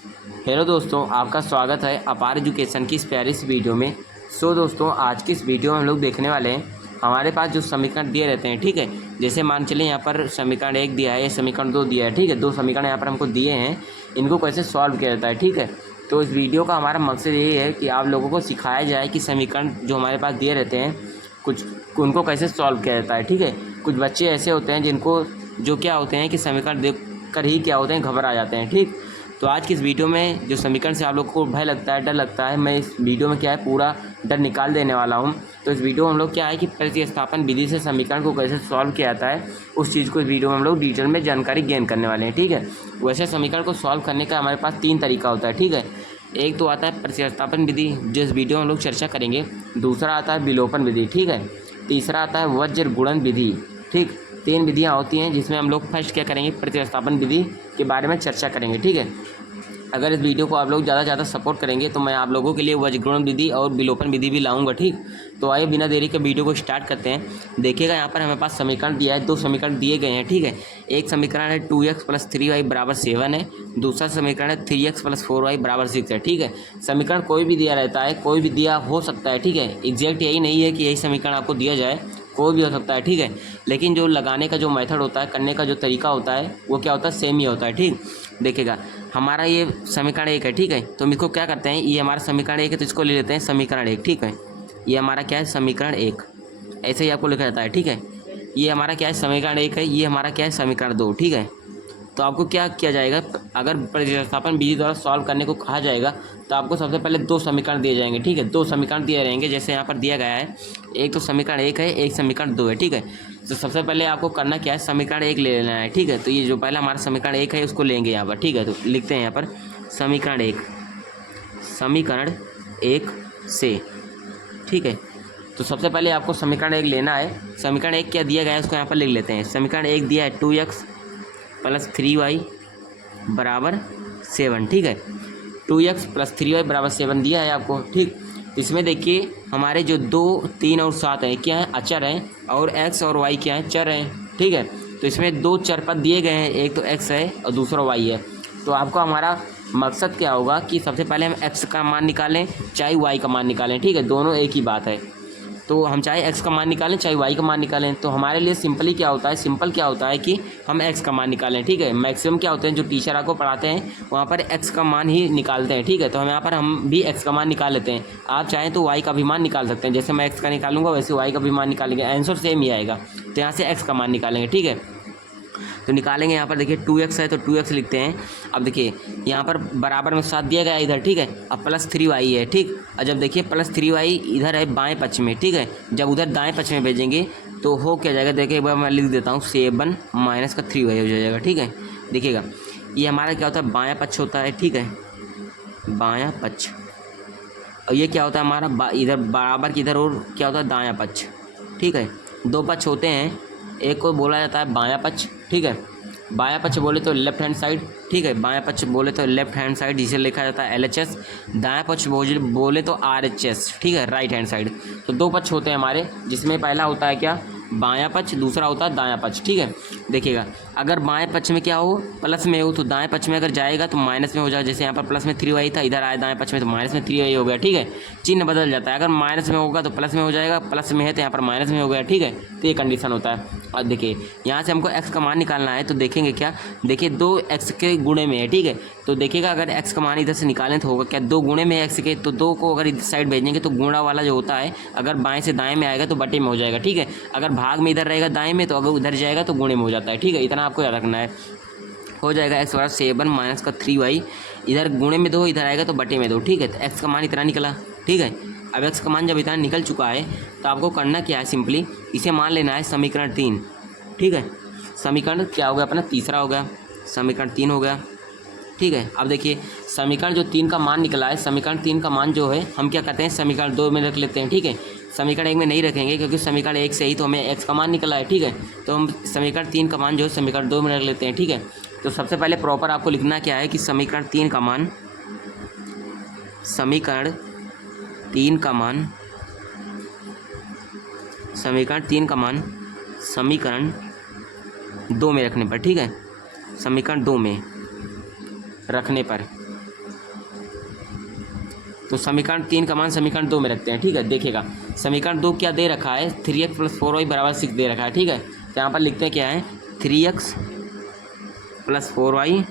Hello दोस्तों, आपका स्वागत है अपार एजुकेशन की इस प्यारी सी वीडियो में। दोस्तों, आज की इस वीडियो में हम लोग देखने वाले हैं हमारे पास जो समीकरण दिए रहते हैं, ठीक है। जैसे मान चलिए यहाँ पर समीकरण 1 दिया है, समीकरण 2 दिया है, ठीक है। 2 समीकरण यहाँ पर हमको दिए हैं, इनको कैसे सॉल्व किया जाता है, ठीक है। तो इस वीडियो का हमारा मकसद ये है कि आप लोगों को सिखाया जाए कि समीकरण जो हमारे पास दिए रहते हैं कुछ उनको कैसे सॉल्व किया जाता है, ठीक है। कुछ बच्चे ऐसे होते हैं जिनको जो क्या होते हैं कि समीकरण देख कर ही क्या होते हैं, घबरा जाते हैं, ठीक। तो आज की इस वीडियो में जो समीकरण से आप लोग को भय लगता है, डर लगता है, मैं इस वीडियो में क्या है पूरा डर निकाल देने वाला हूं। तो इस वीडियो में हम लोग क्या है कि प्रतिस्थापन विधि से समीकरण को कैसे सॉल्व किया जाता है उस चीज़ को इस वीडियो में हम लोग डिटेल में जानकारी गेन करने वाले हैं, ठीक है। वैसे समीकरण को सॉल्व करने का हमारे पास 3 तरीका होता है, ठीक है। एक तो आता है प्रतिस्थापन विधि, जिस वीडियो में हम लोग चर्चा करेंगे। दूसरा आता है विलोपन विधि, ठीक है। तीसरा आता है वज्र गुणन विधि, ठीक। 3 विधियाँ होती हैं जिसमें हम लोग फर्स्ट क्या करेंगे, प्रतिस्थापन विधि के बारे में चर्चा करेंगे, ठीक है। अगर इस वीडियो को आप लोग ज़्यादा से ज़्यादा सपोर्ट करेंगे तो मैं आप लोगों के लिए वज्रगुणन विधि और विलोपन विधि भी लाऊंगा, ठीक। तो आइए बिना देरी के वीडियो को स्टार्ट करते हैं। देखिएगा यहाँ पर हमारे पास समीकरण दिया है, 2 समीकरण दिए गए हैं, ठीक है। एक समीकरण है 2x + 3y = 7 है। दूसरा समीकरण है 3x + 4y = 6 है, ठीक है। समीकरण कोई भी दिया रहता है, कोई भी दिया हो सकता है, ठीक है। एग्जैक्ट यही नहीं है कि यही समीकरण आपको दिया जाए, कोई भी हो सकता है, ठीक है। लेकिन जो लगाने का जो मेथड होता है, करने का जो तरीका होता है, वो क्या होता है, सेम ही होता है, ठीक। देखिएगा हमारा ये समीकरण 1 है, ठीक है। तो हम इसको क्या करते हैं, ये हमारा समीकरण 1 है तो इसको ले लेते हैं समीकरण 1, ठीक है। ये हमारा क्या है, समीकरण 1, ऐसे ही आपको लिखा जाता है, ठीक है। ये हमारा क्या है, समीकरण 1 है। ये हमारा क्या है, समीकरण 2, ठीक है। तो आपको क्या किया जाएगा, अगर प्रतिस्थापन विधि द्वारा सॉल्व करने को कहा जाएगा तो आपको सबसे पहले 2 समीकरण दिए जाएंगे, ठीक है। 2 समीकरण दिए रहेंगे जैसे यहाँ पर दिया गया है। एक तो समीकरण 1 है, एक समीकरण 2 है, ठीक है। तो सबसे पहले आपको करना क्या है, समीकरण 1 ले लेना है, ठीक है। तो ये जो पहला हमारा समीकरण 1 है उसको लेंगे यहाँ पर, ठीक है। तो लिखते हैं यहाँ पर समीकरण 1, समीकरण 1 से, ठीक है। तो सबसे पहले आपको समीकरण 1 लेना है। समीकरण 1 क्या दिया गया है उसको यहाँ पर लिख लेते हैं। समीकरण 1 दिया है 2x + 3y = 7, ठीक है। 2x + 3y = 7 दिया है आपको, ठीक। इसमें देखिए हमारे जो 2, 3 और 7 हैं क्या हैं, अचर हैं, और x और y क्या हैं, चर हैं, ठीक है। तो इसमें 2 चर पद दिए गए हैं, एक तो x है और दूसरा y है। तो आपको हमारा मकसद क्या होगा कि सबसे पहले हम x का मान निकालें चाहे y का मान निकालें, ठीक है। दोनों एक ही बात है। तो हम चाहे x का मान निकालें चाहे y का मान निकालें, तो हमारे लिए सिंपल क्या होता है कि हम x का मान निकालें, ठीक है। मैक्सिमम क्या होते हैं, जो टीचर आपको पढ़ाते हैं वहाँ पर x का मान ही निकालते हैं, ठीक है। तो हम यहाँ पर हम भी x का मान निकाल लेते हैं। आप चाहें तो y का भी मान निकाल सकते हैं, जैसे मैं x का निकालूंगा वैसे y का भी मान निकालेंगे, आंसर सेम ही आएगा। तो यहाँ से x का मान निकालेंगे, ठीक है। तो निकालेंगे यहाँ पर देखिए 2x है तो 2x लिखते हैं। अब देखिए यहाँ पर बराबर में 7 दिया गया है इधर, ठीक है। अब +3y है, ठीक। और जब देखिए +3y इधर है बाएं पक्ष में, ठीक है। जब उधर दाएं पक्ष में भेजेंगे तो हो क्या जाएगा, देखिए एक बार मैं लिख देता हूँ, 7 - 3y हो जाएगा, ठीक है। देखिएगा ये हमारा क्या होता है, बायां पक्ष होता है, ठीक है, बायां पक्ष। और ये क्या होता है हमारा इधर बराबर की इधर और क्या होता है, दायां पक्ष, ठीक है। 2 पक्ष होते हैं, एक को बोला जाता है बायां पक्ष, ठीक है। बायां पक्ष बोले तो लेफ्ट हैंड साइड, ठीक है। बायां पक्ष बोले तो लेफ्ट हैंड साइड, जिसे लिखा जाता है LHS। दायां पक्ष बोले तो RHS, ठीक है, राइट हैंड साइड। तो 2 पक्ष होते हैं हमारे, जिसमें पहला होता है क्या, बायां पक्ष, दूसरा होता है दायां पक्ष, ठीक है। देखिएगा अगर बाएं पक्ष में क्या हो, प्लस में हो, तो दाएं पक्ष में अगर जाएगा तो माइनस में हो जाएगा। जैसे यहाँ पर प्लस में 3y था, इधर आया दाएं पक्ष में तो माइनस में 3y हो गया, ठीक है। चिन्ह बदल जाता है, अगर माइनस में होगा तो प्लस में हो जाएगा, प्लस में है तो यहाँ पर माइनस में हो गया, ठीक है। तो ये कंडीशन होता है। और देखिए यहाँ से हमको x का मान निकालना है, तो देखेंगे क्या, देखिए 2x के गुणे में है, ठीक है। तो देखिएगा अगर x का मान इधर से निकालें तो होगा क्या, 2 गुणे में है x के, तो 2 को अगर इधर साइड भेजेंगे तो गुणा वाला जो होता है अगर बाएं से दाएं में आएगा तो बटे में हो जाएगा, ठीक है। अगर भाग में इधर रहेगा दाएं में तो अगर उधर जाएगा तो गुणे में हो जाता है, ठीक है। इतना आपको याद रखना है। हो जाएगा x = 7 - 3y, इधर गुणे में 2, इधर आएगा तो बटे में 2, ठीक है। तो x का मान इतना निकला, ठीक है। अब x का मान जब इतना निकल चुका है तो आपको करना क्या है, सिंपली इसे मान लेना है समीकरण 3, ठीक है। समीकरण क्या हो गया अपना, तीसरा हो गया, समीकरण 3 हो गया, ठीक है। अब देखिए समीकरण जो 3 का मान निकला है, समीकरण 3 का मान जो है हम क्या करते हैं, समीकरण 2 में रख लेते हैं, ठीक है। समीकरण 1 में नहीं रखेंगे क्योंकि समीकरण 1 से ही तो हमें x का मान निकला है, ठीक है। तो हम समीकरण 3 का मान जो है समीकरण 2 में रख लेते हैं, ठीक है। तो सबसे पहले प्रॉपर आपको लिखना क्या है कि समीकरण 3 का मान, समीकरण 3 का मान, समीकरण 3 का मान समीकरण 2 में रखने पर, ठीक है, समीकरण 2 में रखने पर तो समीकरण 3 का मान समीकरण 2 में रखते हैं, ठीक है। देखिएगा समीकरण 2 क्या दे रखा है, 3x + 4y = 6 दे रखा है, ठीक है। तो यहाँ पर लिखते हैं क्या है, 3x + 4y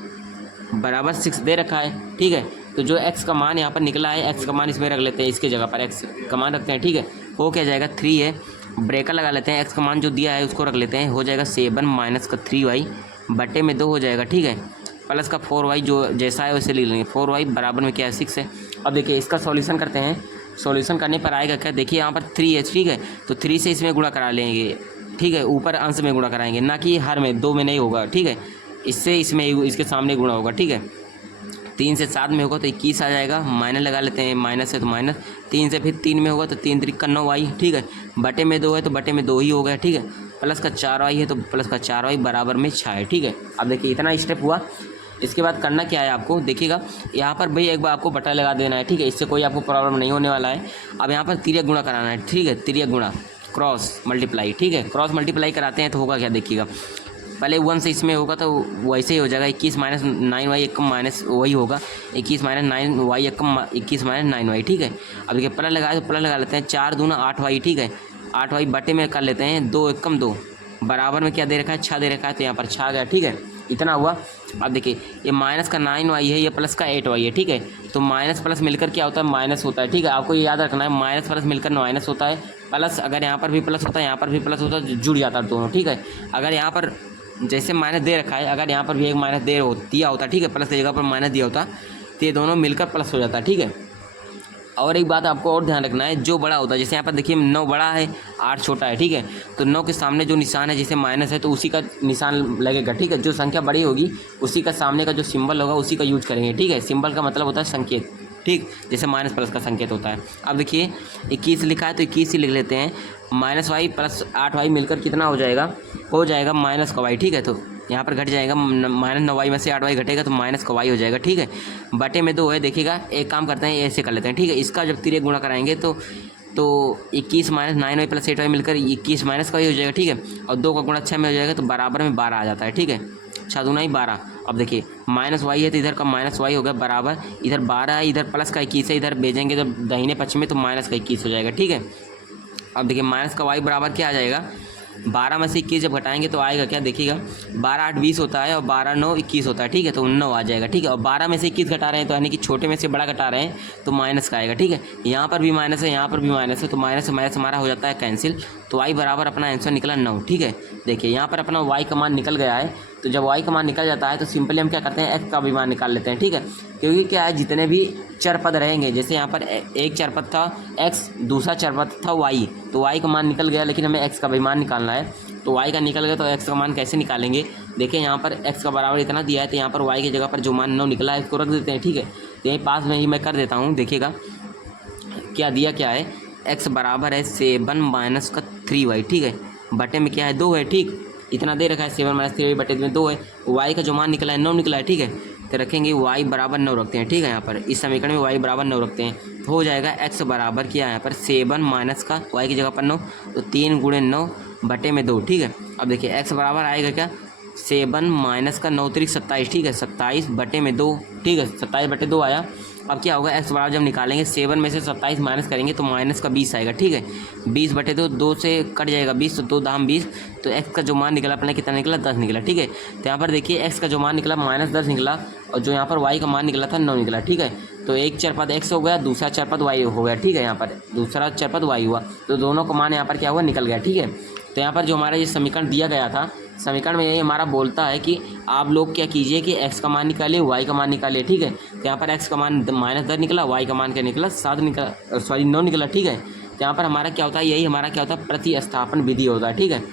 = 6 दे रखा है, ठीक है। तो जो x का मान यहाँ पर निकला है, x का मान इसमें रख लेते हैं, इसके जगह पर x का मान रखते हैं, ठीक है। वो क्या जाएगा 3 है, ब्रेकर लगा लेते हैं, x का मान जो दिया है उसको रख लेते हैं, हो जाएगा 7 - 3y बटे में 2 हो जाएगा, ठीक है। प्लस का 4y जो जैसा है वैसे ले लेंगे, 4y बराबर में क्या है 6 है। अब देखिए इसका सॉल्यूशन करते हैं, सॉल्यूशन करने पर आएगा क्या, देखिए यहाँ पर 3 है, ठीक है। तो 3 से इसमें गुणा करा लेंगे, ठीक है, ऊपर अंश में गुणा कराएंगे, ना कि हर में, 2 में नहीं होगा, ठीक है। इससे इसमें इसके सामने गुणा होगा, ठीक है। 3 से 7 में होगा तो 21 आ जाएगा, माइनस लगा लेते हैं, माइनस है तो माइनस, 3 से फिर 3 में होगा तो 3 × 3 = 9y, ठीक है। बटे में 2 है तो बटे में 2 ही हो गया, ठीक है। प्लस का 4y है तो प्लस का 4y बराबर में 6 है, ठीक है। अब देखिए इतना स्टेप हुआ। इसके बाद करना क्या है आपको, देखिएगा यहाँ पर भाई एक बार आपको बटा लगा देना है, ठीक है। इससे कोई आपको प्रॉब्लम नहीं होने वाला है। अब यहाँ पर तिर्यक गुणा कराना है, ठीक है, तिर्यक गुणा, क्रॉस मल्टीप्लाई, ठीक है। क्रॉस मल्टीप्लाई कराते हैं तो होगा क्या, देखिएगा पहले 1 से इसमें होगा तो वैसे ही हो जाएगा, 21 - 9y माइनस वही होगा, 21 - 9y 21 - 9y, ठीक है। अब देखिए प्लस लगाए तो प्लस लगा लेते हैं, 4 दूना 8y, ठीक है। 8y बटे में कर लेते हैं, 2 × 2 बराबर में क्या दे रखा है, 6 दे रखा है, तो यहाँ पर 6 आ गया, ठीक है। इतना हुआ। अब देखिए ये माइनस का 9y है, ये प्लस का 8y है, ठीक है। तो माइनस प्लस मिलकर क्या होता है, माइनस होता है, ठीक है। आपको ये याद रखना है, माइनस प्लस मिलकर माइनस होता है, प्लस अगर यहाँ पर भी प्लस होता है, यहाँ पर भी प्लस होता है, जुड़ जाता है दोनों, ठीक है। अगर यहाँ पर जैसे माइनस दे रखा है, अगर यहाँ पर भी एक माइनस दिया होता, ठीक है, प्लस की जगह पर माइनस दिया होता तो ये दोनों मिलकर प्लस हो जाता है, ठीक है। और एक बात आपको और ध्यान रखना है, जो बड़ा होता है, जैसे यहाँ पर देखिए 9 बड़ा है 8 छोटा है, ठीक है। तो 9 के सामने जो निशान है, जैसे माइनस है तो उसी का निशान लगेगा, ठीक है। जो संख्या बड़ी होगी उसी का सामने का जो सिंबल होगा उसी का यूज करेंगे, ठीक है। सिंबल का मतलब होता है संकेत, ठीक, जैसे माइनस प्लस का संकेत होता है। अब देखिए 21 लिखा है तो 21 ही लिख लेते हैं, -y + 8y मिलकर कितना हो जाएगा, हो जाएगा माइनस का y, ठीक है। तो यहाँ पर घट जाएगा, -9y में से 8y घटेगा तो माइनस का y हो जाएगा, ठीक है। बटे में 2 है, देखिएगा एक काम करते हैं, ऐसे कर लेते हैं, ठीक है। इसका जब तिर्यक गुणा कराएंगे तो 21 - 9y + 8y मिलकर 21 माइनस का y हो जाएगा, ठीक है। और 2 का गुणा 6 में हो जाएगा तो बराबर में 12 आ जाता है, ठीक है। 6 दूना 12। अब देखिए -y है तो इधर का -y हो गया बराबर, इधर 12 है, इधर प्लस का 21 है, इधर भेजेंगे जब दाहिने पक्ष में तो माइनस का 21 हो जाएगा, ठीक है। अब देखिए माइनस का y बराबर क्या आ जाएगा, 12 में से 21 जब घटाएंगे तो आएगा क्या, देखिएगा 12 8 20 होता है और 12 9 21 होता है, ठीक है। तो 9 आ जाएगा, ठीक है। और 12 में से 21 घटा रहे हैं तो यानी कि छोटे में से बड़ा घटा रहे हैं तो माइनस का आएगा, ठीक है। यहाँ पर भी माइनस है, यहाँ पर भी माइनस है, तो माइनस से माइनस हमारा हो जाता है कैंसिल, तो y बराबर अपना आंसर निकला 9, ठीक है। देखिए यहाँ पर अपना y का मान निकल गया है। तो जब y का मान निकल जाता है तो सिंपली हम क्या करते हैं, x का भी मान निकाल लेते हैं, ठीक है। क्योंकि क्या है, जितने भी चर पद रहेंगे, जैसे यहाँ पर एक चर पद था x, दूसरा चर पद था y, तो y का मान निकल गया, लेकिन हमें x का भी मान निकालना है। तो y का निकल गया तो x का मान कैसे निकालेंगे, देखिए यहाँ पर x का बराबर इतना दिया है तो यहाँ पर y की जगह पर जो मान 9 निकला है इसको रख देते हैं, ठीक है। तो यहीं पास में ही मैं कर देता हूँ, देखिएगा क्या दिया, क्या है, x बराबर है 7 - 3y, ठीक है। बटे में क्या है 2 है, ठीक, इतना दे रखा है, 7 - 3y बटे में 2 है। y का जो मान निकला है 9 निकला है, ठीक है। तो रखेंगे y बराबर 9 रखते हैं, ठीक है। यहाँ पर इस समीकरण में y बराबर 9 रखते हैं, हो जाएगा x बराबर क्या है यहाँ पर 7 माइनस का y की जगह पर 9, तो 3 × 9 बटे में 2, ठीक है। अब देखिए x बराबर आएगा क्या, 7 माइनस का 9 × 3 27, ठीक है, 27 बटे में 2, ठीक है, 27 बटे 2 आया। अब क्या होगा, x बराबर जब निकालेंगे 7 में से 27 माइनस करेंगे तो माइनस का 20 आएगा, ठीक है। 20 बटे 2, 2 से कट जाएगा 20, तो 2 दाम 20, तो x का जो मान निकला अपने कितना निकला, 10 निकला, ठीक है। तो यहाँ पर देखिए x का जो मान निकला -10 निकला, और जो यहाँ पर y का मान निकला था 9 निकला, ठीक है। तो एक चरपद x हो गया, दूसरा चरपद y हो गया, ठीक है। यहाँ पर दूसरा चरपद y हुआ, तो दोनों का मान यहाँ पर क्या हुआ, निकल गया, ठीक है। तो यहाँ पर जो हमारा ये समीकरण दिया गया था, समीकरण में यही हमारा बोलता है कि आप लोग क्या कीजिए कि x का मान निकालिए, y का मान निकालिए, ठीक है। तो यहाँ पर x का मान -10 निकला, y का मान क्या निकला 7 निकला, 9 निकला, ठीक है। तो यहाँ पर हमारा क्या होता है, यही हमारा क्या होता है, प्रतिस्थापन विधि होता है, ठीक है।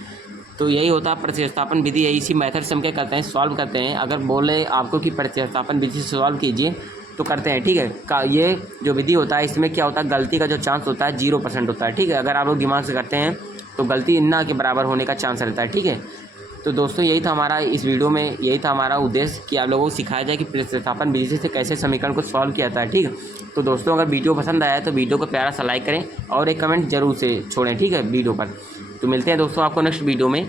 तो यही होता है प्रतिस्थापन विधि, यही इसी मेथड से हम क्या करते हैं, सॉल्व करते हैं। अगर बोले आपको कि प्रतिस्थापन विधि से सॉल्व कीजिए तो करते हैं, ठीक है। का ये जो विधि होता है इसमें क्या होता है, गलती का जो चांस होता है 0% होता है, ठीक है। अगर आप लोग दिमाग से करते हैं तो गलती ना के बराबर होने का चांस रहता है, ठीक है। तो दोस्तों यही था हमारा इस वीडियो में, यही था हमारा उद्देश्य कि आप लोगों को सिखाया जाए कि प्रतिस्थापन विधि से कैसे समीकरण को सॉल्व किया जाता है, ठीक है। तो दोस्तों अगर वीडियो पसंद आया तो वीडियो को प्यारा सा लाइक करें और एक कमेंट जरूर से छोड़ें, ठीक है, वीडियो पर। तो मिलते हैं दोस्तों आपको नेक्स्ट वीडियो में,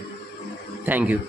थैंक यू।